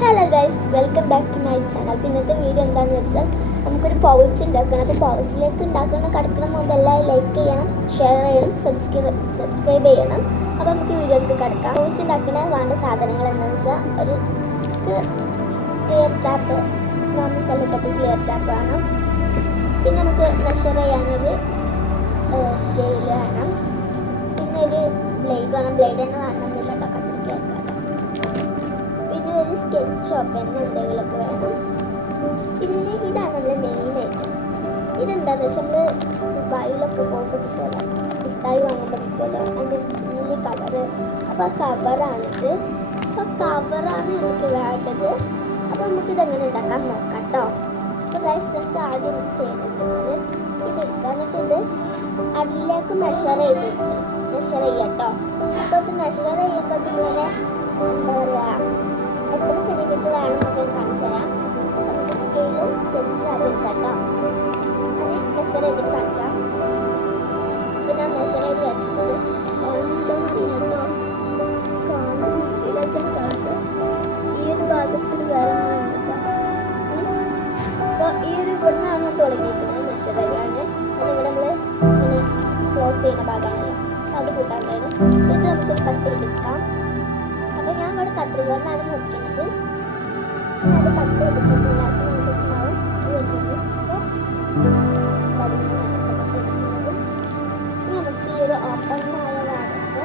Hello guys, welcome back to my channel. അപ്പോൾ ഇന്നത്തെ video എന്താണെന്ന് വെച്ചാൽ നമുക്കൊരു പൗച്ച് ഉണ്ടാക്കണം. അപ്പോൾ പൗച്ചിലേക്ക് കിടക്കുന്ന മുമ്പ് എല്ലാവരും ലൈക്ക് ചെയ്യണം, ഷെയർ ചെയ്യണം, സബ്സ്ക്രൈബ് ചെയ്യണം. അപ്പോൾ നമുക്ക് വീഡിയോയിലേക്ക് കിടക്കാം. പൗച്ച് ഉണ്ടാക്കുന്ന വേണ്ട സാധനങ്ങൾ എന്താണെന്ന് വെച്ചാൽ ഒരു ക്ലിയർ ടാപ്പ്, നോർമൽ സെല്ലോടൊപ്പം ക്ലിയർ ടാപ്പ് വേണം. പിന്നെ നമുക്ക് മെഷർ ചെയ്യാനൊരു സ്കെയിൽ വേണം. പിന്നെ ഒരു ബ്ലേഡ് വേണം. ബ്ലേഡ് തന്നെ വേണമെന്നില്ല കേട്ടോ, കത്തിരിക്കാൻ. പിന്നെ ഒരു സ്കെച്ചോ പെന്ന് എന്തെങ്കിലുമൊക്കെ വേണം. പിന്നെ ഇതാണ് നമ്മൾ മെയിനായിട്ട്. ഇതെന്താണെന്ന് വെച്ചാൽ നമ്മൾ ദുബായിലൊക്കെ പോകുമ്പോൾ കിട്ടുമല്ലോ, മിഠായി വാങ്ങുമ്പോൾ കിട്ടുമല്ലോ, അതിൻ്റെ നീല കവറ്. അപ്പോൾ ആ കവറാണിത്. അപ്പോൾ കവറാണ് നമുക്ക് വേണ്ടത്. അപ്പോൾ നമുക്കിതെങ്ങനെ ഉണ്ടാക്കാൻ നോക്കാം കേട്ടോ. അപ്പോൾ ഗൈസ്, നമുക്ക് ആദ്യം ചെയ്യേണ്ടത് വെച്ചാൽ ഇതെടുക്കുക. എന്നിട്ട് ഇത് അതിലേക്ക് മെഷർ ചെയ്യാം കേട്ടോ. അപ്പോൾ ഇത് മെഷർ ചെയ്യുമ്പോൾ ഇങ്ങനെ എന്താ പറയുക, എത്ര സെൻറ്റിമീറ്റർ വേണമെന്നൊക്കെ കാണിച്ചു തരാം. നമുക്ക് സ്കെയിലും സ്കെച്ച് അത് എടുക്കാം കേട്ടോ. അങ്ങനെ മെഷർ ചെയ്തിട്ട് കാണിക്കാം. പിന്നെ മെഷർ ചെയ്ത് വെച്ചിട്ട് ഈ ഒരു ഭാഗത്തിൽ വേറെ അപ്പോൾ ഈ ഒരു ഇവിടുന്നാണ് തുടങ്ങിയിരിക്കുന്നത് മെഷർ ചെയ്യാൻ. അതിവിടെ നമ്മൾ ഇങ്ങനെ ക്ലോസ് ചെയ്യുന്ന ഭാഗമാണല്ലോ, അത് കൂട്ടാൻ വേണം. ഇത് നമുക്കൊരു കട്ട് ചെയ്തെടുക്കാം. അപ്പോൾ ഞാൻ ഇവിടെ കത്രികകൊണ്ടാണ് മുറിക്കുന്നത്. അത് കട്ട് ചെയ്തിട്ടുണ്ട്. എല്ലാവർക്കും മനസ്സിലാവും ഇത് വരുന്നത്. അപ്പോൾ നമുക്ക് ഈ ഒരു ഓപ്പണായ ഭാഗത്ത്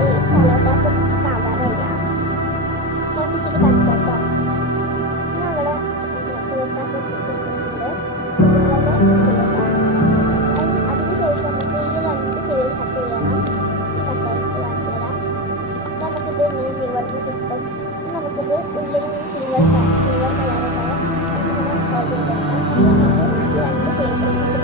ഈ സെല്ലോടാപ്പ് വെച്ച് കവർ ചെയ്യാം. ഞാൻ പിടിച്ചിട്ട് കട്ട് കേട്ടോ. ഞാൻ ഇവിടെ സെല്ലോടാപ്പ് വെച്ചിട്ടുണ്ട്. ഇതുപോലെ ചെയ്യണം. അതിനുശേഷം നമുക്ക് ഈ രണ്ട് സൈഡ് കട്ട് ചെയ്യണം. കട്ട് ചെയ്തിട്ട് കാണിച്ചു തരാം. നമുക്കിത് ഇങ്ങനെ നിവർന്ന് കിട്ടും. നമുക്കിത് ഉള്ളിൽ സിൽവർ കളറൊക്കെ നമുക്കിങ്ങനെ സോൾവ് ചെയ്തെടുക്കാം. ഈ രണ്ട് സൈഡിൽ